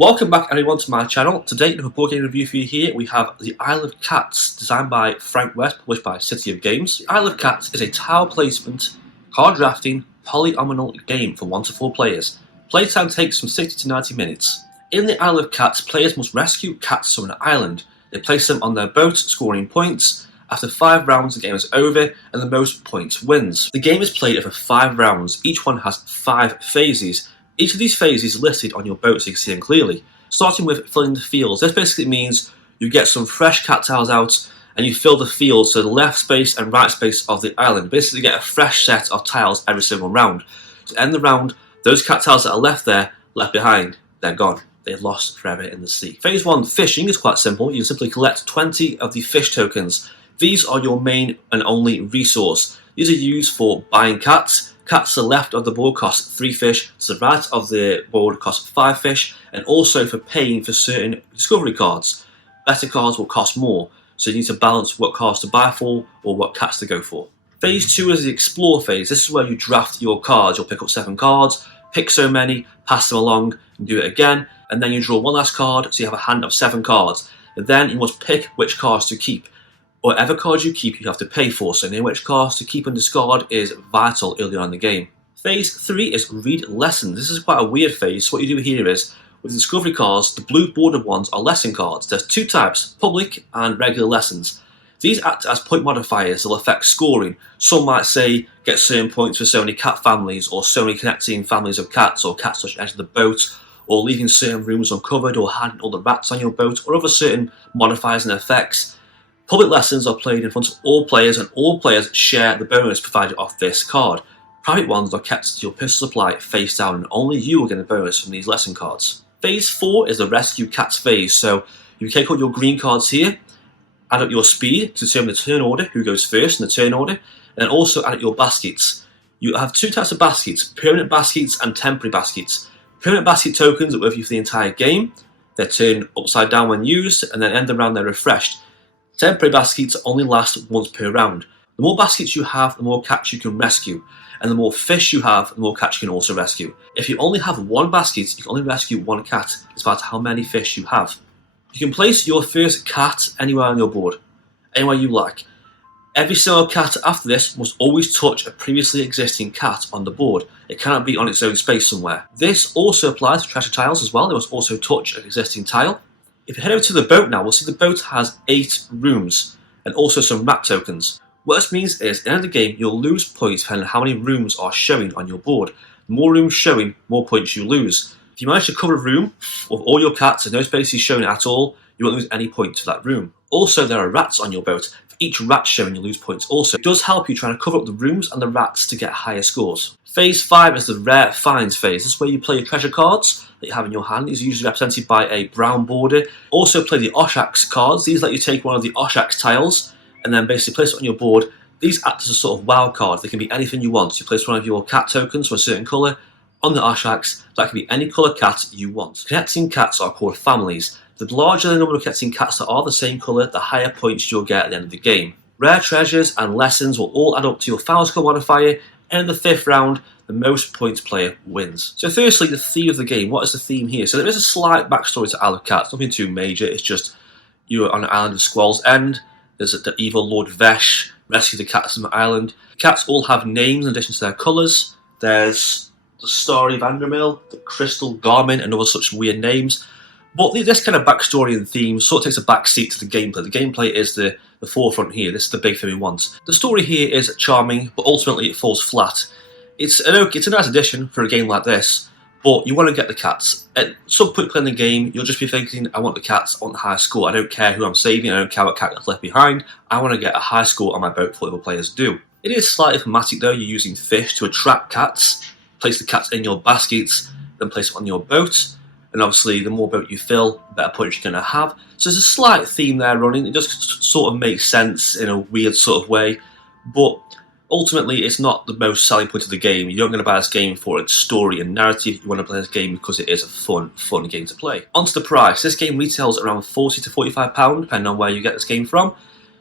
Welcome back everyone to my channel. Today, in a board game review for you here, we have The Isle of Cats, designed by Frank West, published by City of Games. The Isle of Cats is a tile placement, card drafting, polyomino game for 1 to 4 players. Playtime takes from 60 to 90 minutes. In The Isle of Cats, players must rescue cats from an island. They place them on their boat, scoring points. After 5 rounds, the game is over, and the most points wins. The game is played over 5 rounds. Each one has 5 phases. Each of these phases is listed on your boat so you can see them clearly. Starting with filling the fields. This basically means you get some fresh cat tiles out and you fill the fields, so the left space and right space of the island. Basically get a fresh set of tiles every single round. To end the round, those cat tiles that are left there, left behind, they're gone. They're lost forever in the sea. Phase 1, fishing, is quite simple. You can simply collect 20 of the fish tokens. These are your main and only resource. These are used for buying cats. Cats to the left of the board cost 3 fish, to the right of the board cost 5 fish, and also for paying for certain discovery cards. Better cards will cost more, so you need to balance what cards to buy for or what cats to go for. Phase 2 is the explore phase. This is where you draft your cards. You'll pick up 7 cards, pick so many, pass them along, and do it again, and then you draw one last card, so you have a hand of 7 cards. And then you must pick which cards to keep. Whatever cards you keep, you have to pay for, so knowing which cards to keep and discard is vital early on in the game. Phase 3 is read lessons. This is quite a weird phase. So what you do here is, with the discovery cards, the blue bordered ones are lesson cards. There's 2 types, public and regular lessons. These act as point modifiers. They'll affect scoring. Some might say, get certain points for so many cat families, or so many connecting families of cats, or cats touching the edge of the boat, or leaving certain rooms uncovered, or hiding all the rats on your boat, or other certain modifiers and effects. Public lessons are played in front of all players, and all players share the bonus provided off this card. Private ones are kept to your pistol supply face down, and only you will get a bonus from these lesson cards. Phase 4 is the rescue cats phase, so you take all your green cards here, add up your speed to determine the turn order, who goes first in the turn order, and then also add up your baskets. You have 2 types of baskets, permanent baskets and temporary baskets. Permanent basket tokens are with you for the entire game. They're turned upside down when used, and then end the round they're refreshed. Temporary baskets only last once per round. The more baskets you have, the more cats you can rescue, and the more fish you have, the more cats you can also rescue. If you only have 1 basket, you can only rescue 1 cat, despite how many fish you have. You can place your first cat anywhere on your board, anywhere you like. Every single cat after this must always touch a previously existing cat on the board. It cannot be on its own space somewhere. This also applies to treasure tiles as well. They must also touch an existing tile. If you head over to the boat now, we'll see the boat has 8 rooms and also some rat tokens. What this means is, at the end of the game, you'll lose points depending on how many rooms are showing on your board. The more rooms showing, more points you lose. If you manage to cover a room with all your cats and no spaces showing at all, you won't lose any points for that room. Also, there are rats on your boat. For each rat showing, you lose points also. It does help you trying to cover up the rooms and the rats to get higher scores. Phase 5 is the rare finds phase. This is where you play your treasure cards that you have in your hand. These are usually represented by a brown border. Also play the Oshax cards. These let you take one of the Oshax tiles and then basically place it on your board. These act as a sort of wild card. They can be anything you want. You place one of your cat tokens for a certain colour on the Oshax. That can be any colour cat you want. Connecting cats are called families. The larger the number of connecting cats that are the same colour, the higher points you'll get at the end of the game. Rare treasures and lessons will all add up to your final score modifier. And in the 5th round, the most points player wins. So firstly, the theme of the game. What is the theme here? So there is a slight backstory to Isle of Cats, nothing too major. It's just you're on an island of Squall's End. There's the evil Lord Vesh, rescue the cats from the island. The cats all have names in addition to their colours. There's the Starry Vandermill, the Crystal Garmin, and other such weird names. But this kind of backstory and theme sort of takes a back seat to the gameplay. The gameplay is the forefront here. This is the big thing we want. The story here is charming, but ultimately it falls flat. It's a nice addition for a game like this, but you want to get the cats. At some point playing the game, you'll just be thinking, I want the cats, I want the high score. I don't care who I'm saving, I don't care what cat gets left behind. I want to get a high score on my boat before other players do. It is slightly thematic though. You're using fish to attract cats, place the cats in your baskets, then place it on your boat. And obviously, the more boat you fill, the better points you're going to have. So there's a slight theme there running. It just sort of makes sense in a weird sort of way. But ultimately, it's not the most selling point of the game. You're not going to buy this game for its story and narrative. You want to play this game because it is a fun game to play. On to the price. This game retails around £40 to £45, depending on where you get this game from.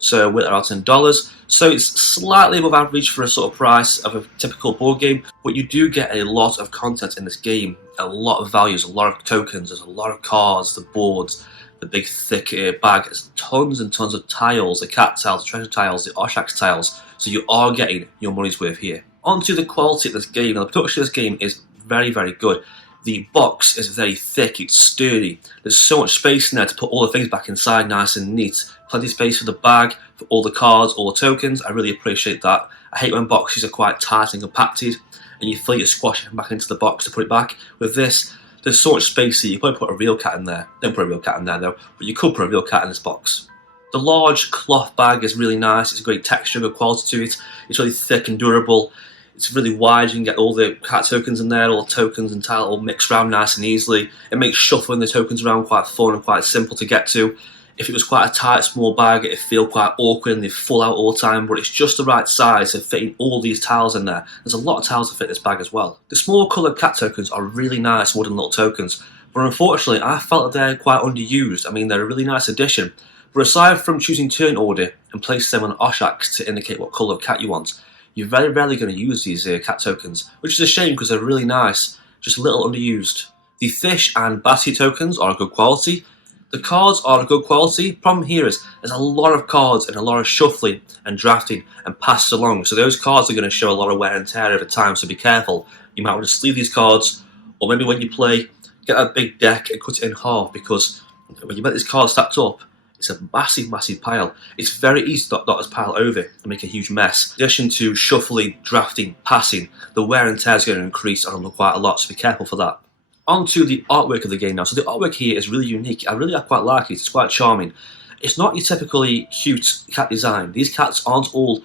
So we're around $10. So it's slightly above average for a sort of price of a typical board game, but you do get a lot of content in this game, a lot of values, a lot of tokens, there's a lot of cards, the boards, the big thick bag, there's tons and tons of tiles, the cat tiles, the treasure tiles, the Oshak's tiles, so you are getting your money's worth here. On to the quality of this game. Now the production of this game is very, very good. The box is very thick, it's sturdy, there's so much space in there to put all the things back inside nice and neat. Plenty of space for the bag, for all the cards, all the tokens. I really appreciate that. I hate when boxes are quite tight and compacted and you feel you're squashing back into the box to put it back. With this, there's so much space here, you probably put a real cat in there. Don't put a real cat in there though, but you could put a real cat in this box. The large cloth bag is really nice, it's a great texture, good quality to it. It's really thick and durable. It's really wide, you can get all the cat tokens in there, all the tokens and tile all mixed around nice and easily. It makes shuffling the tokens around quite fun and quite simple to get to. If it was quite a tight, small bag, it'd feel quite awkward and they'd fall out all the time, but it's just the right size for fitting all these tiles in there. There's a lot of tiles to fit this bag as well. The small coloured cat tokens are really nice wooden little tokens, but unfortunately I felt that they're quite underused. I mean, they're a really nice addition, but aside from choosing turn order and place them on Oshaks to indicate what colour of cat you want, you're very rarely going to use these cat tokens, which is a shame because they're really nice, just a little underused. The fish and basket tokens are good quality. The cards are good quality. Problem here is there's a lot of cards and a lot of shuffling and drafting and passed along, so those cards are going to show a lot of wear and tear over time, so be careful. You might want to sleeve these cards, or maybe when you play, get that big deck and cut it in half, because when you get these cards stacked up, it's a massive, massive pile. It's very easy to knock this pile over and make a huge mess. In addition to shuffling, drafting, passing, the wear and tear is going to increase on quite a lot, so be careful for that. On to the artwork of the game now. So the artwork here is really unique. I quite like it. It's quite charming. It's not your typically cute cat design. These cats aren't all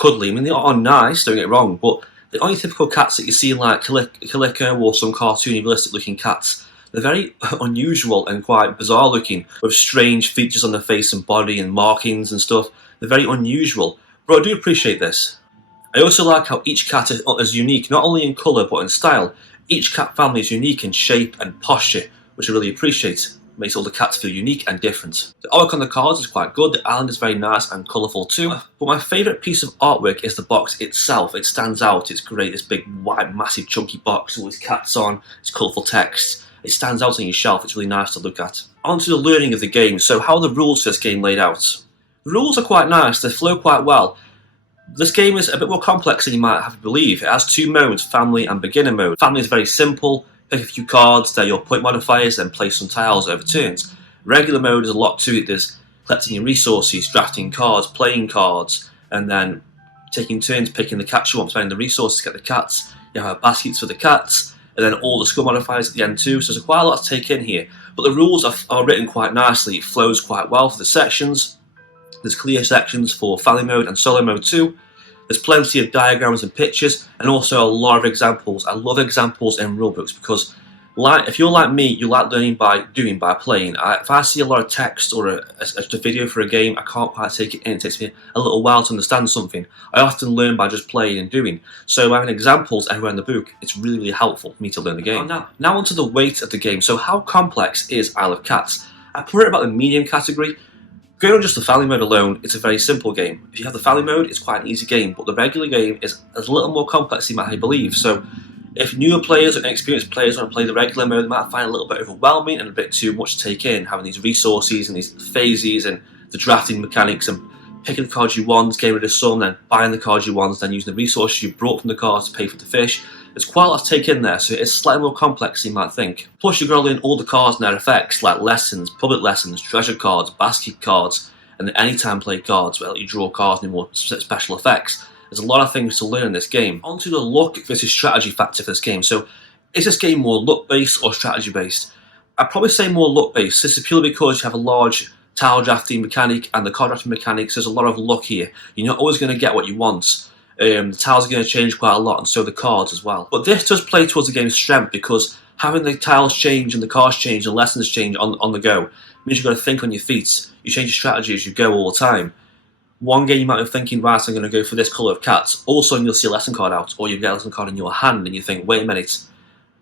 cuddly. I mean, they are nice, don't get it wrong, but the only typical cats that you see in like Calico or some cartoony, realistic looking cats, they're very unusual and quite bizarre looking, with strange features on their face and body and markings and stuff. They're very unusual, but I do appreciate this. I also like how each cat is unique, not only in colour but in style. Each cat family is unique in shape and posture, which I really appreciate. It makes all the cats feel unique and different. The artwork on the cards is quite good, the island is very nice and colourful too. But my favourite piece of artwork is the box itself. It stands out, it's great, this big white massive chunky box, all these cats on, it's colourful text. It stands out on your shelf, it's really nice to look at. On to the learning of the game. So how are the rules for this game laid out? The rules are quite nice, they flow quite well. This game is a bit more complex than you might have to believe. It has two modes, family and beginner mode. Family is very simple, pick a few cards, they're your point modifiers, then place some tiles over turns. Regular mode is a lot to it, there's collecting your resources, drafting cards, playing cards, and then taking turns picking the cats you want, spending the resources to get the cats. You have baskets for the cats, and then all the skill modifiers at the end too, so there's quite a lot to take in here. But the rules are written quite nicely, it flows quite well for the sections. There's clear sections for family mode and solo mode too. There's plenty of diagrams and pictures, and also a lot of examples. I love examples in rulebooks because, if you're like me, you like learning by doing, by playing. If I see a lot of text or a video for a game, I can't quite take it in. It takes me a little while to understand something. I often learn by just playing and doing. So having examples everywhere in the book, it's really, really helpful for me to learn the game. Now onto the weight of the game. So how complex is Isle of Cats? I put it about the medium category. Going on just the family mode alone, it's a very simple game. If you have the family mode, it's quite an easy game, but the regular game is a little more complex than you might believe. So if newer players or inexperienced players want to play the regular mode, they might find it a little bit overwhelming and a bit too much to take in, having these resources and these phases and the drafting mechanics and picking the cards you want, getting rid of some, then buying the cards you want, then using the resources you brought from the cards to pay for the fish. There's quite a lot to take in there, so it's slightly more complex than you might think. Plus you've got to learn all the cards and their effects, like lessons, public lessons, treasure cards, basket cards, and the anytime play cards where you draw cards and more special effects. There's a lot of things to learn in this game. On to the luck versus strategy factor for this game. So is this game more luck based or strategy based? I'd probably say more luck based. This is purely because you have a large tile drafting mechanic and the card drafting mechanics. There's a lot of luck here. You're not always going to get what you want. The tiles are going to change quite a lot, and so the cards as well. But this does play towards the game's strength because having the tiles change and the cards change and lessons change on the go means you've got to think on your feet. You change your strategy as you go all the time. One game you might be thinking, right, I'm going to go for this colour of cats. All of a sudden you'll see a lesson card out, or you get a lesson card in your hand and you think, wait a minute,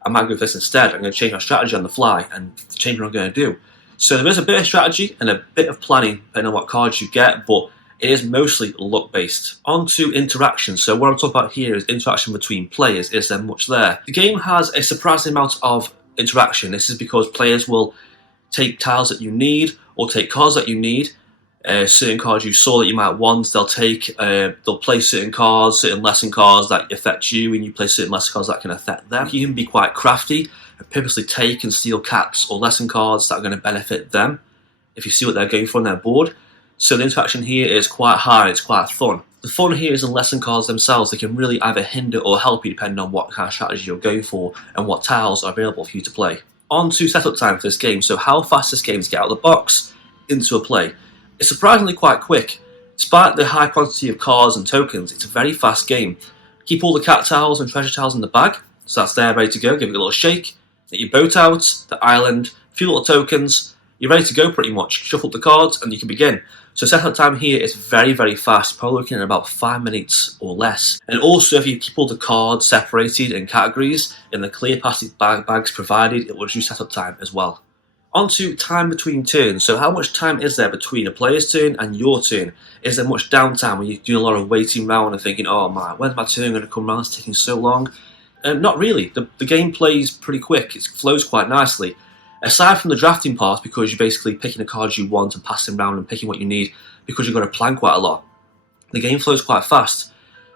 I might go for this instead. I'm going to change my strategy on the fly and change what I'm going to do. So there is a bit of strategy and a bit of planning depending on what cards you get, but it is mostly luck based. On to interaction. So what I'm talking about here is interaction between players. Is there much there? The game has a surprising amount of interaction. This is because players will take tiles that you need or take cards that you need. Certain cards you saw that you might want, they'll play certain cards, certain lesson cards that affect you, and you play certain lesson cards that can affect them. You can be quite crafty and purposely take and steal cats or lesson cards that are going to benefit them if you see what they're going for on their board. So the interaction here is quite high, it's quite fun. The fun here is in lesson cards themselves. They can really either hinder or help you depending on what kind of strategy you're going for and what tiles are available for you to play. On to setup time for this game. So how fast this game is to get out of the box into a play. It's surprisingly quite quick. Despite the high quantity of cards and tokens, it's a very fast game. Keep all the cat tiles and treasure tiles in the bag, so that's there ready to go. Give it a little shake, get your boat out, the island, a few little tokens, you're ready to go pretty much. Shuffle the cards and you can begin. So setup time here is very, very fast, probably looking at about 5 minutes or less. And also if you keep all the cards separated in categories in the clear plastic bags provided, it will reduce setup time as well. On to time between turns. So how much time is there between a player's turn and your turn? Is there much downtime when you're doing a lot of waiting around and thinking, oh man, when's my turn going to come around? It's taking so long. Not really. The game plays pretty quick. It flows quite nicely. Aside from the drafting part, because you're basically picking the cards you want and passing around and picking what you need, because you've got to plan quite a lot, the game flows quite fast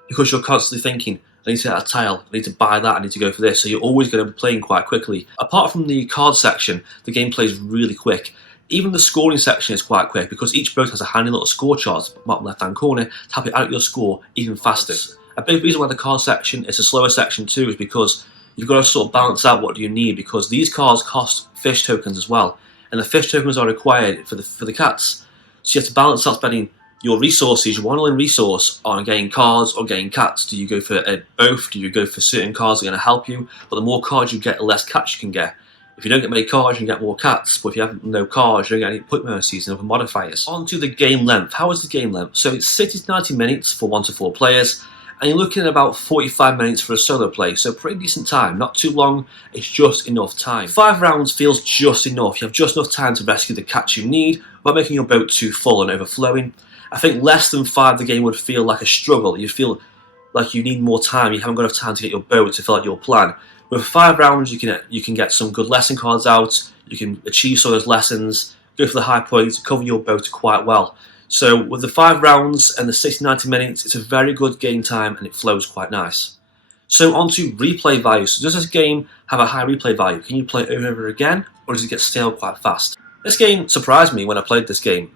because you're constantly thinking, I need to get a tile, I need to buy that, I need to go for this. So you're always going to be playing quite quickly. Apart from the card section, the game plays really quick. Even the scoring section is quite quick because each boat has a handy little score chart, bottom left hand corner, to help you out your score even faster. A big reason why the card section is a slower section too is because you've got to sort of balance out what do you need, because these cards cost fish tokens as well, and the fish tokens are required for the cats. So you have to balance out spending your resources, your 1 resource, on getting cards or getting cats. Do you go for both? Do you go for certain cards that are going to help you? But the more cards you get, the less cats you can get. If you don't get many cards, you can get more cats. But if you have no cards, you don't get any point mercies and other modifiers. On to the game length. How is the game length? So it's 60 to 90 minutes for 1 to 4 players, and you're looking at about 45 minutes for a solo play. So pretty decent time. Not too long, it's just enough time. 5 rounds feels just enough. You have just enough time to rescue the cats you need without making your boat too full and overflowing. I think less than 5 the game would feel like a struggle. You feel like you need more time. You haven't got enough time to get your boat to fill out your plan. With 5 rounds, you can get some good lesson cards out. You can achieve some of those lessons, go for the high points, cover your boat quite well. So with the 5 rounds and the 60-90 minutes, it's a very good game time and it flows quite nice. So on to replay value. So does this game have a high replay value? Can you play it over and over again, or does it get stale quite fast? This game surprised me when I played this game.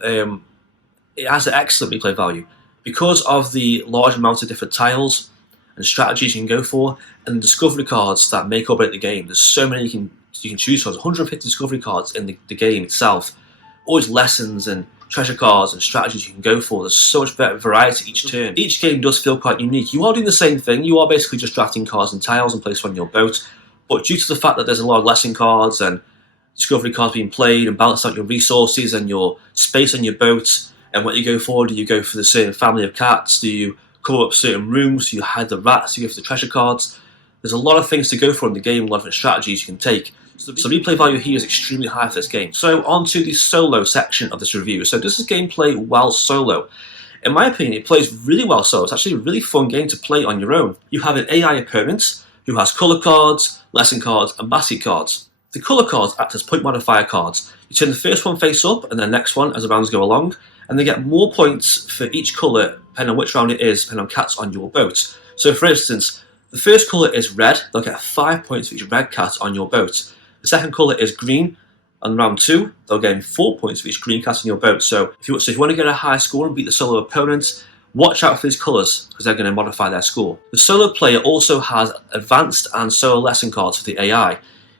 It has an excellent replay value because of the large amount of different tiles and strategies you can go for, and the discovery cards that make or break the game. There's so many you can choose from. There's 150 discovery cards in the game itself. Always lessons and treasure cards and strategies you can go for. There's so much variety each turn. Each game does feel quite unique. You are doing the same thing. You are basically just drafting cards and tiles and placing on your boat, but due to the fact that there's a lot of lesson cards and discovery cards being played and balance out your resources and your space on your boat, and what you go for. Do you go for the certain family of cats? Do you cover up certain rooms? Do you hide the rats? Do you go for the treasure cards? There's a lot of things to go for in the game, a lot of different strategies you can take. So the replay value here is extremely high for this game. So on to the solo section of this review. So does this game play well solo? In my opinion, it plays really well solo. It's actually a really fun game to play on your own. You have an AI opponent who has colour cards, lesson cards, and basket cards. The colour cards act as point modifier cards. You turn the first one face up and the next one as the rounds go along, and they get more points for each colour depending on which round it is, depending on cats on your boat. So for instance, the first colour is red, they'll get 5 points for each red cat on your boat. The second colour is green, and round 2, they'll gain 4 points for each green cat on your boat. So if you want to get a high score and beat the solo opponent, watch out for these colours, because they're going to modify their score. The solo player also has advanced and solo lesson cards for the AI.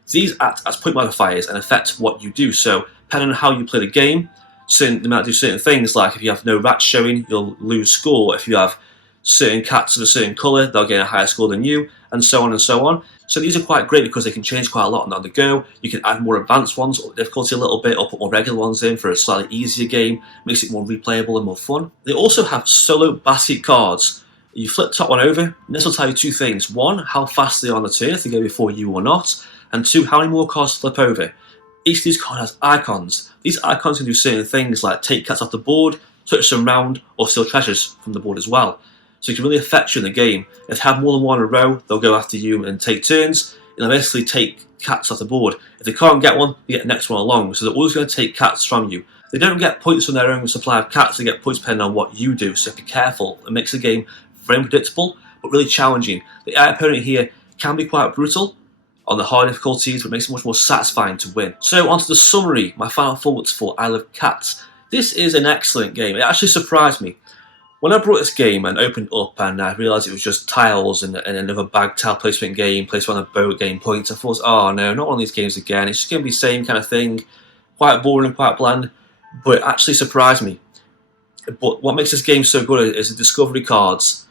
These act as point modifiers and affect what you do. So depending on how you play the game, they might do certain things, like if you have no rats showing, you'll lose score. If you have certain cats of a certain colour, they'll gain a higher score than you, and so on and so on. So these are quite great because they can change quite a lot on the go. You can add more advanced ones, or difficulty a little bit, or put more regular ones in for a slightly easier game, makes it more replayable and more fun. They also have solo basket cards. You flip the top one over, and this will tell you 2 things. 1, how fast they are on the turn, if they go before you or not, and 2, how many more cards to flip over. Each of these cards has icons. These icons can do certain things like take cats off the board, touch some round or steal treasures from the board as well. So it can really affect you in the game. If they have more than one in a row, they'll go after you and take turns, and they'll basically take cats off the board. If they can't get one, they get the next one along, so they're always going to take cats from you. They don't get points on their own supply of cats, they get points depending on what you do, so be careful. It makes the game very unpredictable, but really challenging. The AI opponent here can be quite brutal on the hard difficulties, but it makes it much more satisfying to win. So onto the summary, my final thoughts for Isle of Cats. This is an excellent game. It actually surprised me. When I brought this game and opened it up and I realised it was just tiles and another bag tile placement game, placed on a boat, game points, I thought, oh no, not one of these games again. It's just going to be the same kind of thing, quite boring and quite bland, but it actually surprised me. But what makes this game so good is the discovery cards,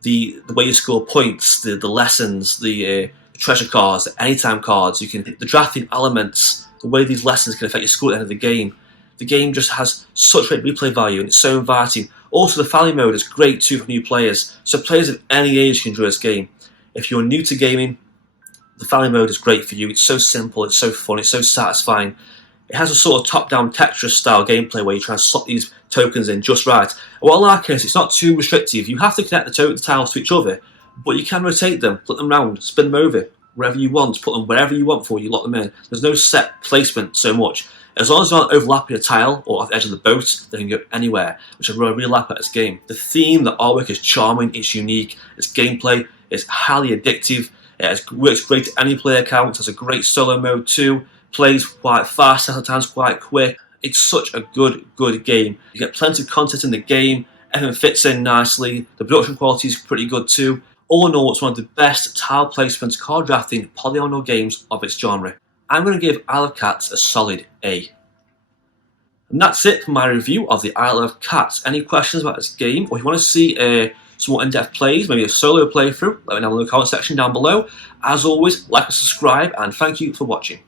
the way you score points, the lessons, the treasure cards, the anytime cards, the drafting elements, the way these lessons can affect your score at the end of the game. The game just has such great replay value and it's so inviting. Also, the family mode is great too for new players, so players of any age can enjoy this game. If you're new to gaming, the family mode is great for you. It's so simple, it's so fun, it's so satisfying. It has a sort of top-down Tetris style gameplay where you try and slot these tokens in just right. And what I like is it's not too restrictive. You have to connect the tiles to each other, but you can rotate them, flip them around, spin them over wherever you want, put them wherever you want before you lock them in. There's no set placement so much. As long as they're not overlapping a tile or off the edge of the boat, they can go anywhere, which I really like about this game. The theme, the artwork is charming, it's unique, its gameplay is highly addictive, it works great to any player count, has a great solo mode too, plays quite fast, sometimes quite quick. It's such a good game. You get plenty of content in the game, everything fits in nicely, the production quality is pretty good too. All in all, it's one of the best tile placement card drafting Polyomino games of its genre. I'm going to give Isle of Cats a solid A. And that's it for my review of the Isle of Cats. Any questions about this game, or if you want to see some more in-depth plays, maybe a solo playthrough, let me know in the comment section down below. As always, like and subscribe, and thank you for watching.